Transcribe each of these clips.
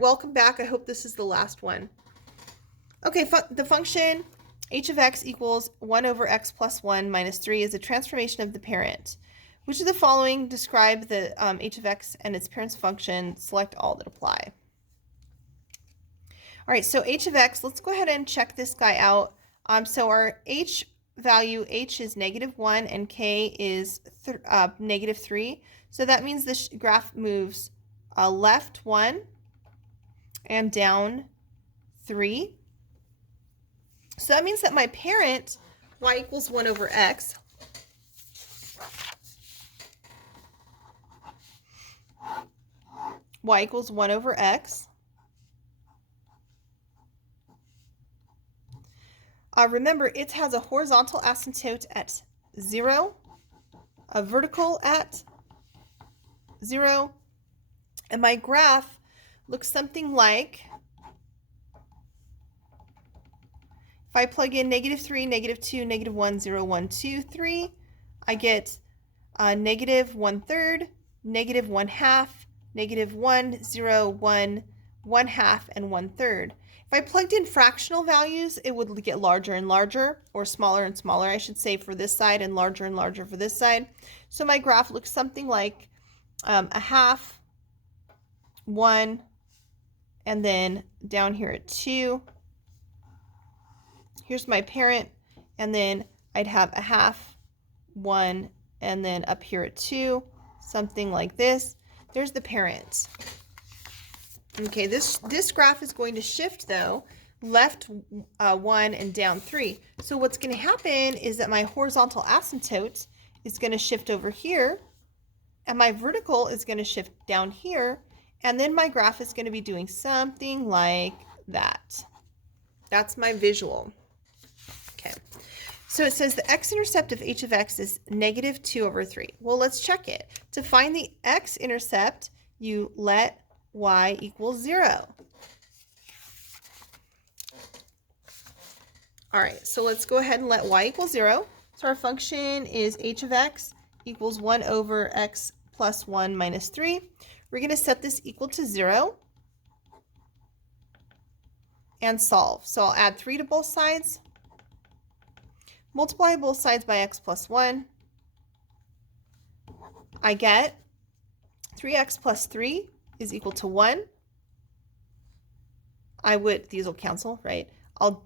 Welcome back. I hope this is the last one. Okay, the function h of x equals 1 over x plus 1 minus 3 is a transformation of the parent. Which of the following describe the h of x and its parent's function? Select all that apply. All right, so h of x, let's go ahead and check this guy out. So our h value, h is -1 and k is -3. So that means this graph moves left 1 and down 3. So that means that my parent, y equals 1 over x, y equals 1 over x. Remember, it has a horizontal asymptote at 0, a vertical at 0, and my graph looks something like, if I plug in -3, -2, -1, 0, 1, 2, 3, I get -1/3, -1/2, -1, 0, 1, 1/2, and 1/3. If I plugged in fractional values, it would get larger and larger, or smaller and smaller, I should say, for this side, and larger for this side. So my graph looks something like a half, 1, and then down here at 2. Here's my parent, and then I'd have a half, 1, and then up here at 2, something like this. There's the parent. Okay, this graph is going to shift, though, left 1 and down 3. So what's going to happen is that my horizontal asymptote is going to shift over here, and my vertical is going to shift down here, and then my graph is going to be doing something like that. That's my visual. Okay, so it says the x-intercept of h of x is -2 over 3. Well, let's check it. To find the x-intercept, you let y equals 0. All right, so let's go ahead and let y equal 0. So our function is h of x equals 1 over x plus 1 minus 3. We're going to set this equal to 0 and solve. So I'll add 3 to both sides. Multiply both sides by x plus 1. I get 3x plus 3 is equal to 1. These will cancel, right? I'll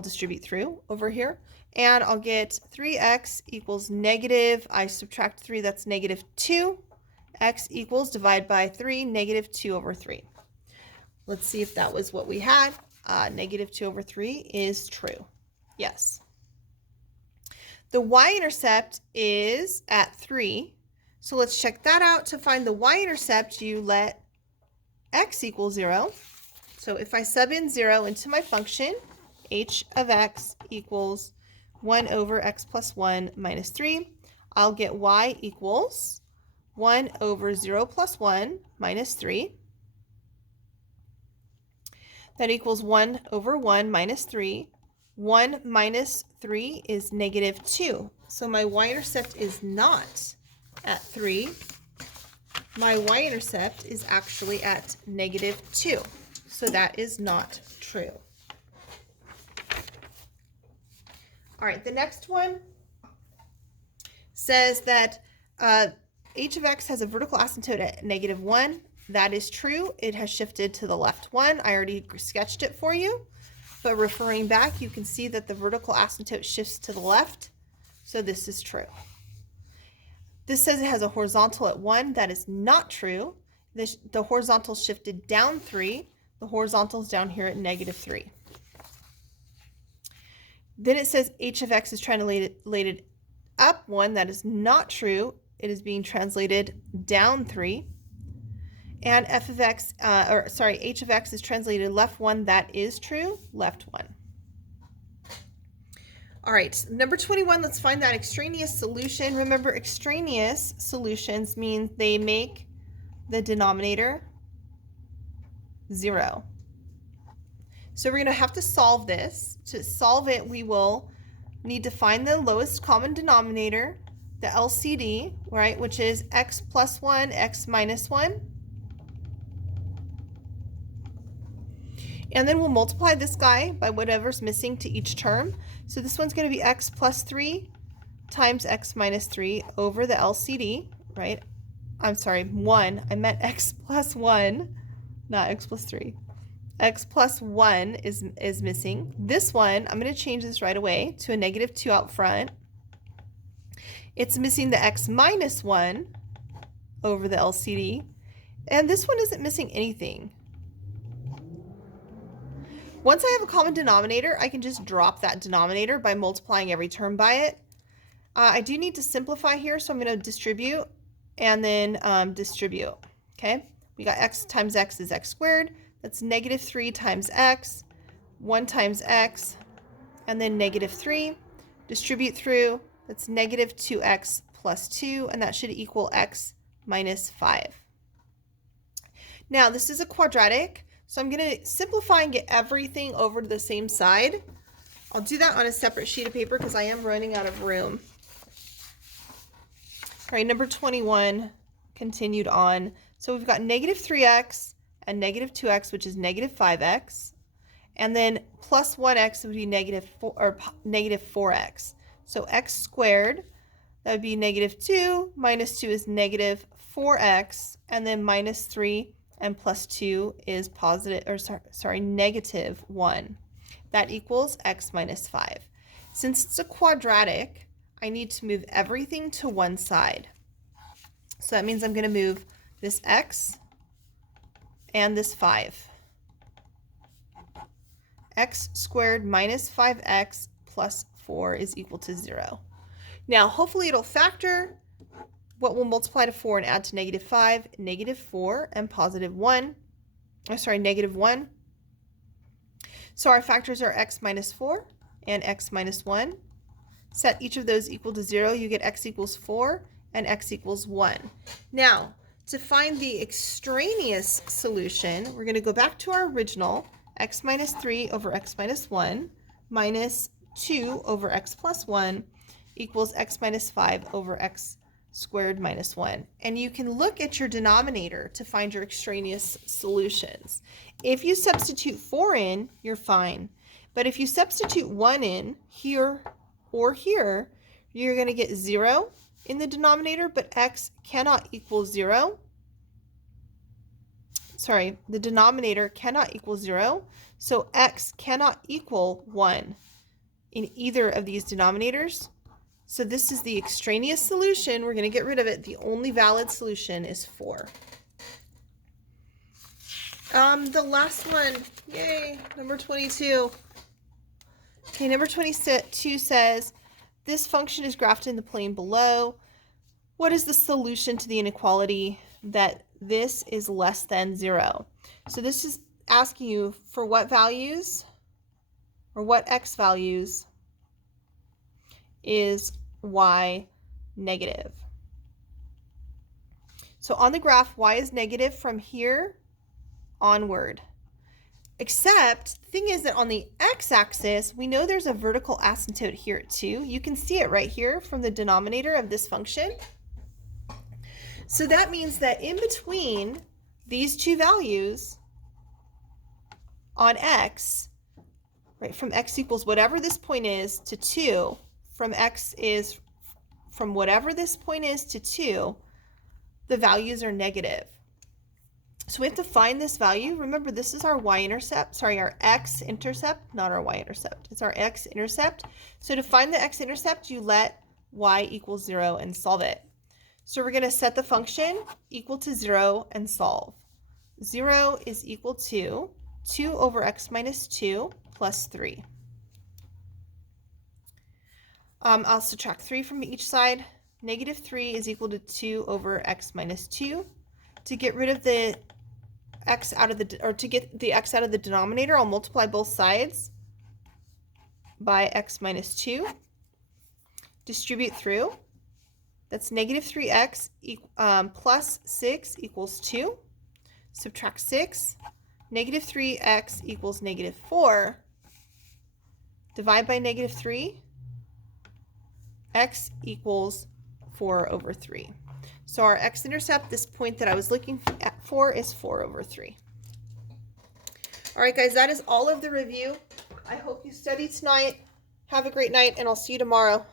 distribute through over here. And I'll get 3x equals negative, I subtract 3, that's -2. X equals, divide by 3, -2 over 3. Let's see if that was what we had. -2 over 3 is true. Yes. The y-intercept is at 3. So let's check that out. To find the y-intercept, you let x equal 0. So if I sub in 0 into my function, h of x equals 1 over x plus 1 minus 3, I'll get y equals 1 over 0 plus 1 minus 3. That equals 1 over 1 minus 3. 1 minus 3 is -2. So my y-intercept is not at 3. My y-intercept is actually at -2. So that is not true. All right, the next one says that h of x has a vertical asymptote at -1. That is true. It has shifted to the left 1. I already sketched it for you. But referring back, you can see that the vertical asymptote shifts to the left. So this is true. This says it has a horizontal at 1. That is not true. The horizontal shifted down 3. The horizontal is down here at -3. Then it says h of x is translated up 1. That is not true. It is being translated down 3. And h of x is translated left 1. That is true. Left 1. All right, number 21, let's find that extraneous solution. Remember, extraneous solutions mean they make the denominator 0. So we're going to have to solve this. To solve it, we will need to find the lowest common denominator, the LCD, right, which is x plus 1, x minus 1. And then we'll multiply this guy by whatever's missing to each term. So this one's going to be x plus 3 times x minus 3 over the LCD, right? I'm sorry, 1. I meant x plus 1, not x plus 3. X plus 1 is missing. This one, I'm going to change this right away to a negative 2 out front. It's missing the x minus 1 over the LCD. And this one isn't missing anything. Once I have a common denominator, I can just drop that denominator by multiplying every term by it. I do need to simplify here, so I'm going to distribute and then distribute. Okay, we got x times x is x squared. That's negative 3 times x, 1 times x, and then negative 3. Distribute through, that's negative 2x plus 2, and that should equal x minus 5. Now, this is a quadratic, so I'm going to simplify and get everything over to the same side. I'll do that on a separate sheet of paper because I am running out of room. All right, number 21 continued on. So we've got negative 3x and negative 2x, which is negative 5x. And then plus 1x would be negative 4x. So x squared, that would be negative 2, minus 2 is negative 4x, and then minus 3 and plus 2 is negative 1. That equals x minus 5. Since it's a quadratic, I need to move everything to one side. So that means I'm going to move this x and this 5. X squared minus 5x plus 4 is equal to 0. Now, hopefully it'll factor what will multiply to 4 and add to negative 5, negative 4, and positive 1. Negative 1. So our factors are x minus 4 and x minus 1. Set each of those equal to 0. You get x equals 4 and x equals 1. Now, to find the extraneous solution, we're going to go back to our original, x minus 3 over x minus 1 minus 2 over x plus 1 equals x minus 5 over x squared minus 1. And you can look at your denominator to find your extraneous solutions. If you substitute 4 in, you're fine. But if you substitute 1 in here or here, you're going to get 0 in the denominator, but x cannot equal 0. Sorry, the denominator cannot equal 0, so x cannot equal 1 in either of these denominators. So this is the extraneous solution. We're going to get rid of it. The only valid solution is 4. The last one, yay, number 22. Okay, number 22 says, this function is graphed in the plane below. What is the solution to the inequality that this is less than 0? So this is asking you for what values or what x values is y negative. So on the graph, y is negative from here onward. Except, the thing is that on the x-axis, we know there's a vertical asymptote here too. You can see it right here from the denominator of this function. So that means that in between these two values on x, right, from x equals whatever this point is to 2, from whatever this point is to 2, the values are negative. So we have to find this value. Remember, this is our y-intercept, our x-intercept, not our y-intercept. It's our x-intercept. So to find the x-intercept, you let y equals 0 and solve it. So we're going to set the function equal to 0 and solve. 0 is equal to 2 over x minus 2 plus 3. I'll subtract 3 from each side. Negative 3 is equal to 2 over x minus 2. To get rid of the x out of to get the x out of the denominator, I'll multiply both sides by x minus 2. Distribute through. That's negative 3x plus 6 equals 2. Subtract 6. Negative 3x equals negative 4. Divide by negative 3. X equals 4 over 3. So our x-intercept, this point that I was looking for, is 4 over 3. All right, guys, that is all of the review. I hope you study tonight. Have a great night, and I'll see you tomorrow.